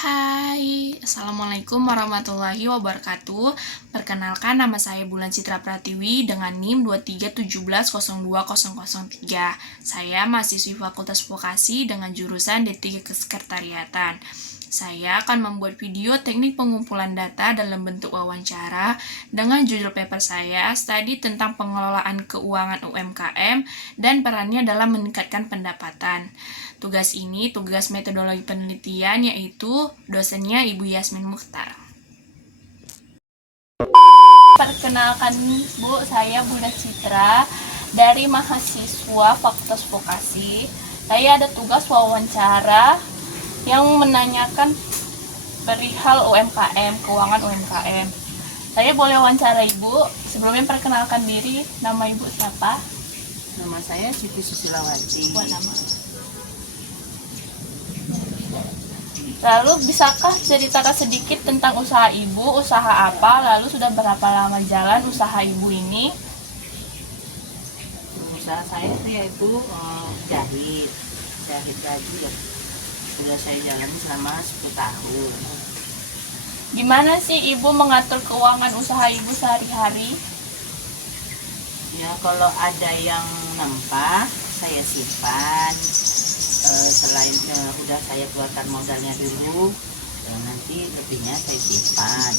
Hai, Assalamualaikum warahmatullahi wabarakatuh. Perkenalkan, nama saya Bulan Citra Pratiwi dengan NIM 2317020003. Saya mahasiswi Fakultas Vokasi dengan jurusan D3 Kesekretariatan. Saya akan membuat video teknik pengumpulan data dalam bentuk wawancara dengan judul paper saya, studi tentang pengelolaan keuangan UMKM dan perannya dalam meningkatkan pendapatan. Tugas ini tugas metodologi penelitian, yaitu dosennya Ibu Yasmin Mukhtar. Perkenalkan Bu, saya Bulan Citra dari mahasiswa Fakultas Vokasi. Saya ada tugas wawancara yang menanyakan perihal UMKM, keuangan UMKM. Saya boleh wawancara Ibu. Sebelumnya perkenalkan diri, nama Ibu siapa? Nama saya Siti Susilawati. Lalu bisakah ceritakan sedikit tentang usaha Ibu, usaha apa, lalu sudah berapa lama jalan usaha Ibu ini? Usaha saya itu yaitu jahit baju ya. Sudah saya jalani selama 10 tahun. Gimana sih Ibu mengatur keuangan usaha Ibu sehari-hari? Ya kalau ada yang nampak saya simpan. Selain udah saya keluarkan modalnya dulu, nanti lebihnya saya simpan.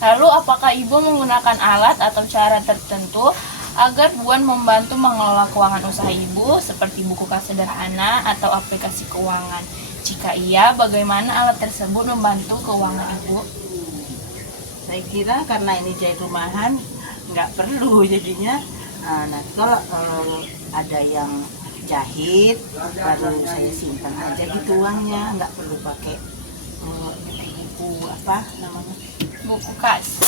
Lalu apakah Ibu menggunakan alat atau cara tertentu agar buat membantu mengelola keuangan usaha Ibu seperti buku kas sederhana atau aplikasi keuangan? Jika iya, bagaimana alat tersebut membantu keuangan Ibu? Saya kira karena ini jahit rumahan nggak perlu jadinya. Nah kalau ada yang jahit baru saya simpan aja gitu uangnya, nggak perlu pakai buku apa namanya, Buku kas.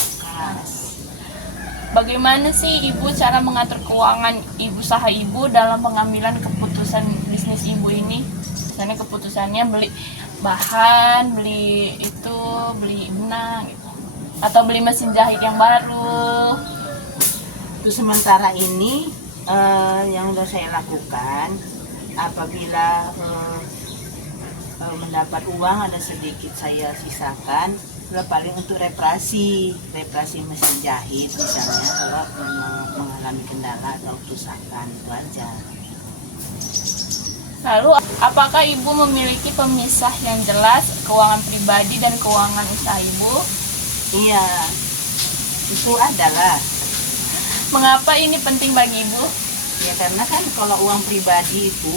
Bagaimana sih Ibu cara mengatur keuangan usaha Ibu dalam pengambilan keputusan bisnis Ibu ini? Misalnya keputusannya beli bahan, beli benang gitu. Atau beli mesin jahit yang baru. Untuk sementara ini yang sudah saya lakukan, apabila mendapat uang ada sedikit saya sisakan, paling untuk reparasi mesin jahit misalnya, kalau memang mengalami kendala atau kerusakan, itu aja. Lalu apakah Ibu memiliki pemisah yang jelas keuangan pribadi dan keuangan usaha Ibu? Iya, itu adalah. Mengapa ini penting bagi Ibu? Ya karena kan kalau uang pribadi itu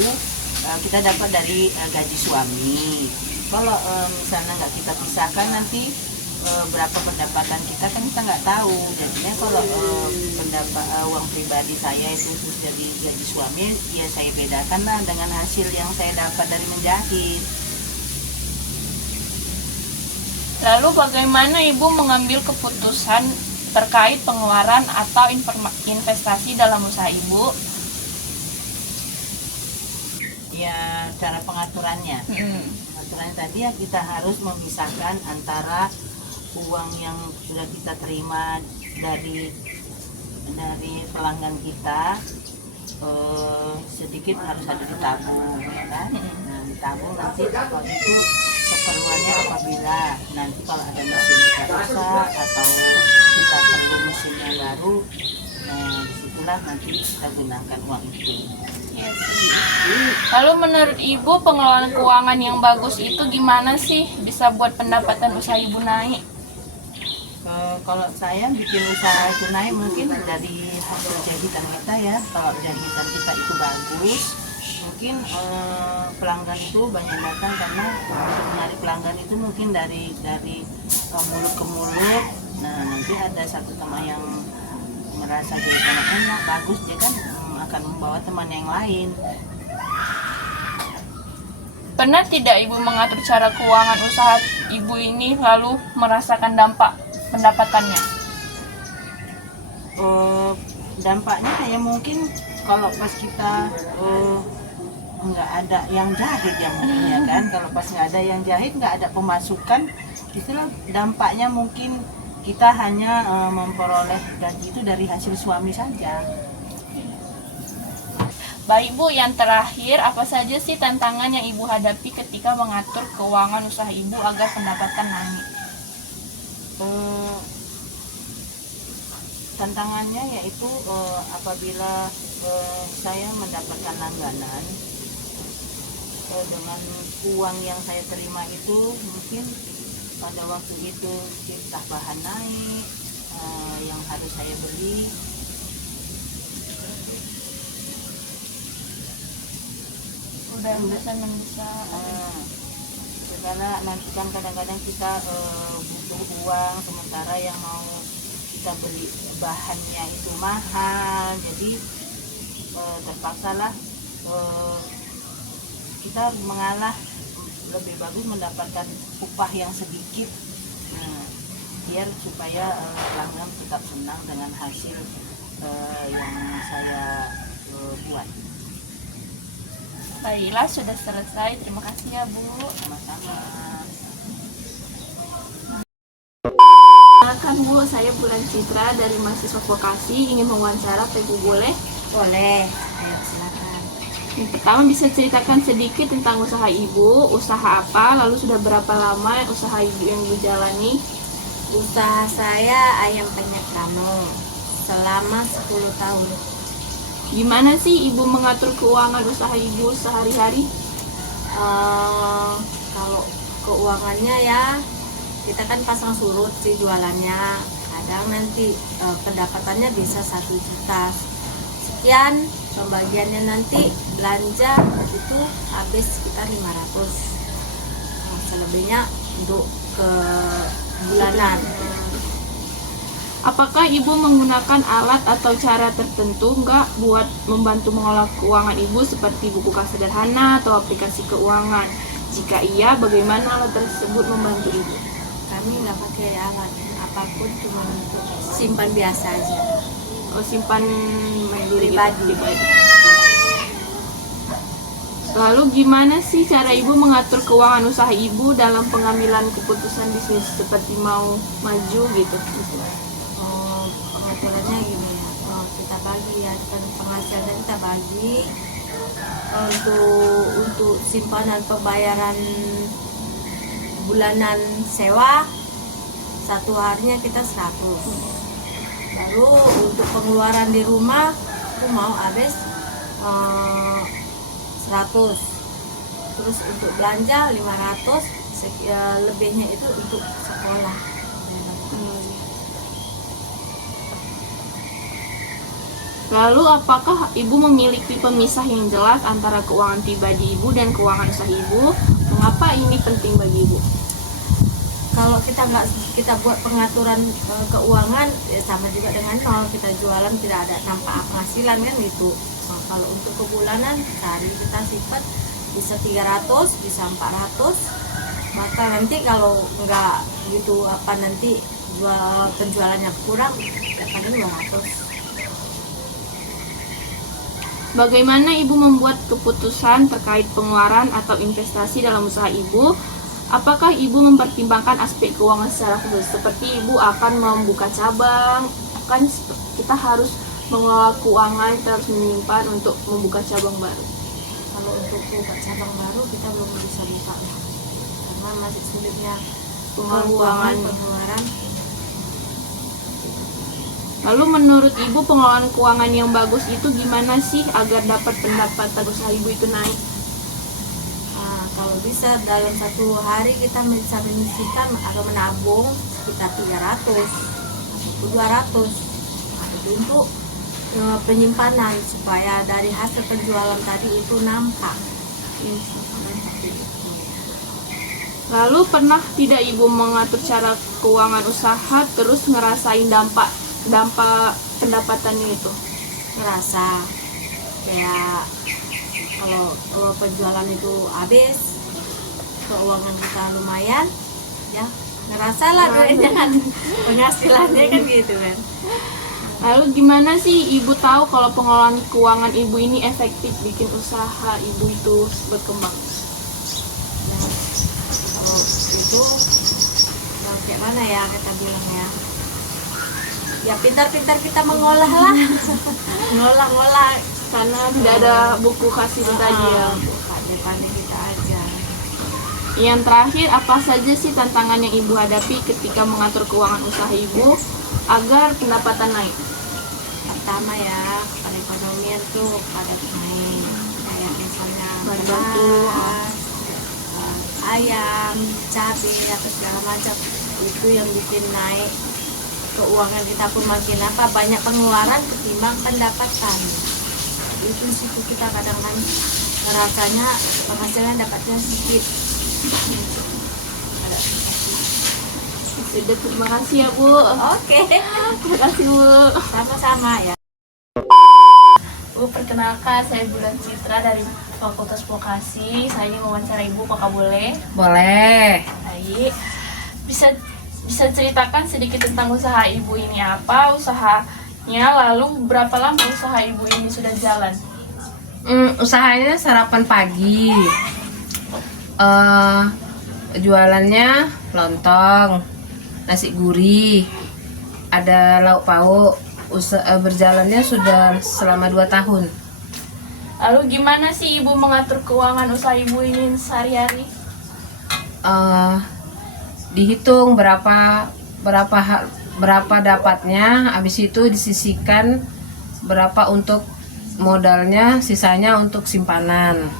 kita dapat dari gaji suami. Kalau misalnya nggak kita pisahkan, nanti berapa pendapatan kita kan kita nggak tahu. Jadinya kalau uang pribadi saya itu terus jadi gaji suami, ya saya bedakan lah dengan hasil yang saya dapat dari menjahit. Lalu bagaimana Ibu mengambil keputusan terkait pengeluaran atau investasi dalam usaha Ibu? Ya cara pengaturannya. Pengaturannya tadi ya kita harus memisahkan antara uang yang sudah kita terima dari pelanggan kita, sedikit harus ada ditabung, kan? Nah, ditabung nanti kalau itu keperluannya apabila nanti kalau ada mesin rusak atau kita perlu mesin yang baru, nah disitulah nanti kita gunakan uang itu. Lalu menurut Ibu pengelolaan keuangan yang bagus itu gimana sih bisa buat pendapatan usaha Ibu naik? Kalau saya bikin usaha itu naik mungkin dari hasil jahitan kita ya. Kalau jahitan kita itu bagus, mungkin pelanggan itu banyak datang, karena untuk menarik pelanggan itu mungkin dari mulut ke mulut. Nah nanti ada satu teman yang merasa jahitannya enak, bagus, dia kan akan membawa teman yang lain. Pernah tidak Ibu mengatur cara keuangan usaha Ibu ini lalu merasakan dampak pendapatannya? Dampaknya ya mungkin kalau pas kita nggak ada yang jahit ya mungkin ya kan, kalau pas nggak ada yang jahit, nggak ada pemasukan, itulah dampaknya mungkin kita hanya memperoleh gaji itu dari hasil suami saja. Baik Bu, yang terakhir, apa saja sih tantangan yang Ibu hadapi ketika mengatur keuangan usaha Ibu agar pendapatan naik? Eh, Tantangannya yaitu apabila saya mendapatkan langganan dengan uang yang saya terima itu mungkin pada waktu itu entah bahan naik yang harus saya beli. Udah bisa Karena nanti kan kadang-kadang kita butuh uang sementara yang mau kita beli bahannya itu mahal, jadi terpaksalah kita mengalah, lebih bagus mendapatkan upah yang sedikit, biar supaya pelanggan tetap senang dengan hasil yang saya buat. Baiklah, sudah selesai. Terima kasih ya Bu. Sama-sama. Kan Bu, saya Bulan Citra dari mahasiswa vokasi ingin mewawancara Ibu, boleh? Boleh, ayo silakan. Yang pertama, bisa ceritakan sedikit tentang usaha Ibu, usaha apa, lalu sudah berapa lama usaha Ibu yang Ibu jalani? Usaha saya ayam penyet kamu selama 10 tahun. Gimana sih Ibu mengatur keuangan usaha Ibu sehari-hari? Kalau keuangannya ya, kita kan pasang surut sih jualannya. Kadang nanti pendapatannya bisa 1 juta sekian, pembagiannya nanti belanja itu habis sekitar 500. Selebihnya untuk ke bulanan. Apakah Ibu menggunakan alat atau cara tertentu nggak buat membantu mengolah keuangan Ibu seperti buku kas sederhana atau aplikasi keuangan? Jika iya, bagaimana alat tersebut membantu Ibu? Kami nggak pakai alat apapun, cuma untuk simpan biasa aja. Oh, simpan mandiri Pribadi. Lalu gimana sih cara Ibu mengatur keuangan usaha Ibu dalam pengambilan keputusan bisnis seperti mau maju gitu? Pengaturannya gini ya, kita bagi ya, penghasilan kita bagi untuk simpanan pembayaran bulanan sewa, satu harinya kita 100. Lalu untuk pengeluaran di rumah aku mau habis 100. Terus untuk belanja 500, lebihnya itu untuk sekolah. Lalu apakah Ibu memiliki pemisah yang jelas antara keuangan pribadi Ibu dan keuangan usaha Ibu? Mengapa ini penting bagi Ibu? Kalau kita buat pengaturan keuangan ya sama juga dengan kalau kita jualan tidak ada nampak penghasilan kan gitu. Nah, kalau untuk kebulanan sehari kita simpan bisa 300, bisa 400. Maka nanti kalau enggak gitu nanti penjualannya kurang ya paling 200. Bagaimana Ibu membuat keputusan terkait pengeluaran atau investasi dalam usaha Ibu? Apakah Ibu mempertimbangkan aspek keuangan secara khusus? Seperti Ibu akan membuka cabang, kan kita harus mengelola keuangan, kita harus menyimpan untuk membuka cabang baru. Kalau untuk buka cabang baru kita belum bisa buka karena masih sulitnya pengeluaran. Lalu menurut Ibu pengelolaan keuangan yang bagus itu gimana sih agar dapat pendapatan usaha Ibu itu naik? Kalau bisa dalam satu hari kita bisa menyisihkan atau menabung sekitar 300 atau 200 itu untuk penyimpanan supaya dari hasil penjualan tadi itu nampak. Lalu pernah tidak Ibu mengatur cara keuangan usaha terus ngerasain dampak pendapatannya itu? Ngerasa kayak kalau penjualan itu habis, keuangan kita lumayan ya, ngerasa lah duitnya kan, penghasilannya kan gitu kan. Lalu gimana sih Ibu tahu kalau pengelolaan keuangan Ibu ini efektif bikin usaha Ibu itu berkembang? Nah, kalau itu kayak mana ya kita bilang ya pintar-pintar kita mengolah lah ngolah Karena tidak ada buku kasih tadi ya. Pandai kita aja. Yang terakhir, apa saja sih tantangan yang Ibu hadapi ketika mengatur keuangan usaha Ibu agar pendapatan naik? Pertama ya, perekonomian tuh pada naik, kayak misalnya Bahan baku, beras, ayam, cabai atau segala macam, itu yang bikin naik. Keuangan kita pun makin banyak pengeluaran ketimbang pendapatan. Itu situ kita kadang kan ngerasanya penghasilan dapatnya sedikit. Sudah, terima kasih ya Bu. Oke, Terima kasih Bu. sama-sama ya. Bu, perkenalkan saya Bulan Citra dari Fakultas Vokasi. Saya ingin wawancara Ibu, apakah boleh? Boleh. Baik. Bisa ceritakan sedikit tentang usaha Ibu ini apa, usahanya, lalu berapa lama usaha Ibu ini sudah jalan? Usahanya sarapan pagi. Jualannya lontong, nasi gurih, ada lauk pauk. Berjalannya sudah selama 2 tahun. Lalu gimana sih Ibu mengatur keuangan usaha Ibu ini sehari-hari? Dihitung berapa dapatnya, habis itu disisihkan berapa untuk modalnya, sisanya untuk simpanan.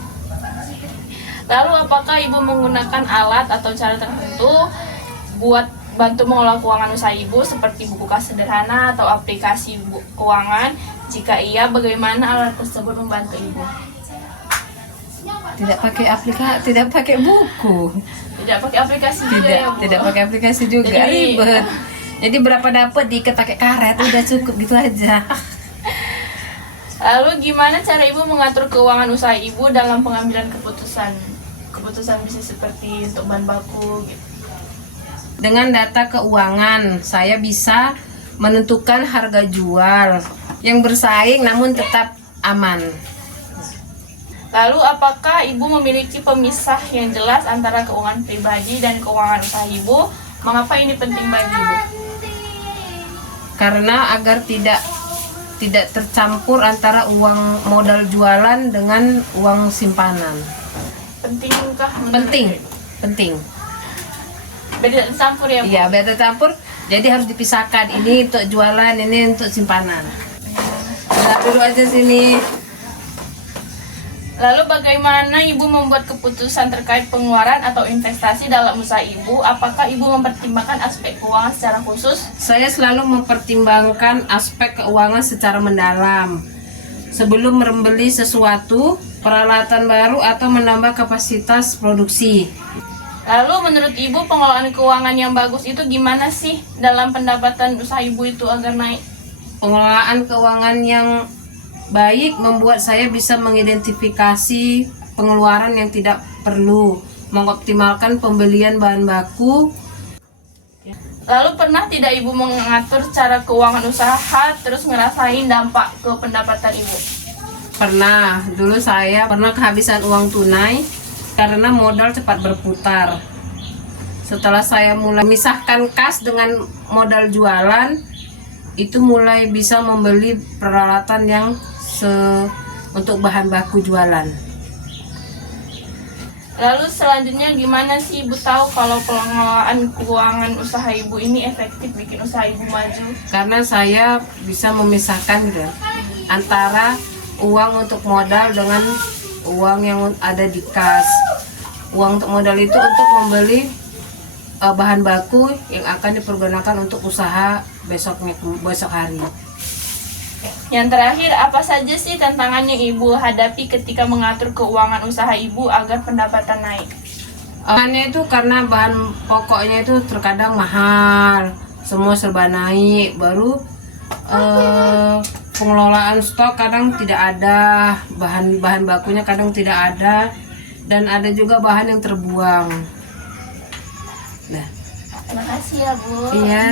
Lalu apakah Ibu menggunakan alat atau cara tertentu buat bantu mengelola keuangan usaha Ibu seperti buku kas sederhana atau aplikasi keuangan? Jika iya, bagaimana alat tersebut membantu Ibu? Tidak pakai aplikasi, tidak pakai buku. Tidak pakai aplikasi juga ya Bu? Tidak pakai aplikasi juga, Jadi- ribet. Jadi berapa dapat diikat pakai karet, udah cukup gitu aja. Lalu gimana cara Ibu mengatur keuangan usaha Ibu dalam pengambilan keputusan bisnis seperti untuk bahan baku gitu? Dengan data keuangan, saya bisa menentukan harga jual yang bersaing namun tetap aman. Lalu apakah Ibu memiliki pemisah yang jelas antara keuangan pribadi dan keuangan usaha Ibu? Mengapa ini penting bagi Ibu? Karena agar tidak tercampur antara uang modal jualan dengan uang simpanan. Pentingkah? Penting. Beda campur ya Bu? Iya, biar tercampur. Jadi harus dipisahkan. Ini untuk jualan, ini untuk simpanan. Nah, dulu aja sini. Lalu bagaimana Ibu membuat keputusan terkait pengeluaran atau investasi dalam usaha Ibu? Apakah Ibu mempertimbangkan aspek keuangan secara khusus? Saya selalu mempertimbangkan aspek keuangan secara mendalam sebelum membeli sesuatu, peralatan baru atau menambah kapasitas produksi. Lalu menurut Ibu pengelolaan keuangan yang bagus itu gimana sih dalam pendapatan usaha Ibu itu agar naik? Pengelolaan keuangan yang baik membuat saya bisa mengidentifikasi pengeluaran yang tidak perlu, mengoptimalkan pembelian bahan baku. Lalu pernah tidak Ibu mengatur cara keuangan usaha terus ngerasain dampak ke pendapatan Ibu? Pernah, dulu saya pernah kehabisan uang tunai karena modal cepat berputar. Setelah saya mulai memisahkan kas dengan modal jualan, itu mulai bisa membeli peralatan yang untuk bahan baku jualan. Lalu selanjutnya gimana sih Ibu tahu kalau pengelolaan keuangan usaha Ibu ini efektif bikin usaha Ibu maju? Karena saya bisa memisahkan gitu, antara uang untuk modal dengan uang yang ada di kas. Uang untuk modal itu untuk membeli bahan baku yang akan dipergunakan untuk usaha besok hari. Yang terakhir, apa saja sih tantangan yang Ibu hadapi ketika mengatur keuangan usaha Ibu agar pendapatan naik? Hanya itu karena bahan pokoknya itu terkadang mahal, semua serba naik. Baru pengelolaan stok kadang tidak ada, bahan bakunya kadang tidak ada, dan ada juga bahan yang terbuang. Nah, Terima kasih ya Bu. iya.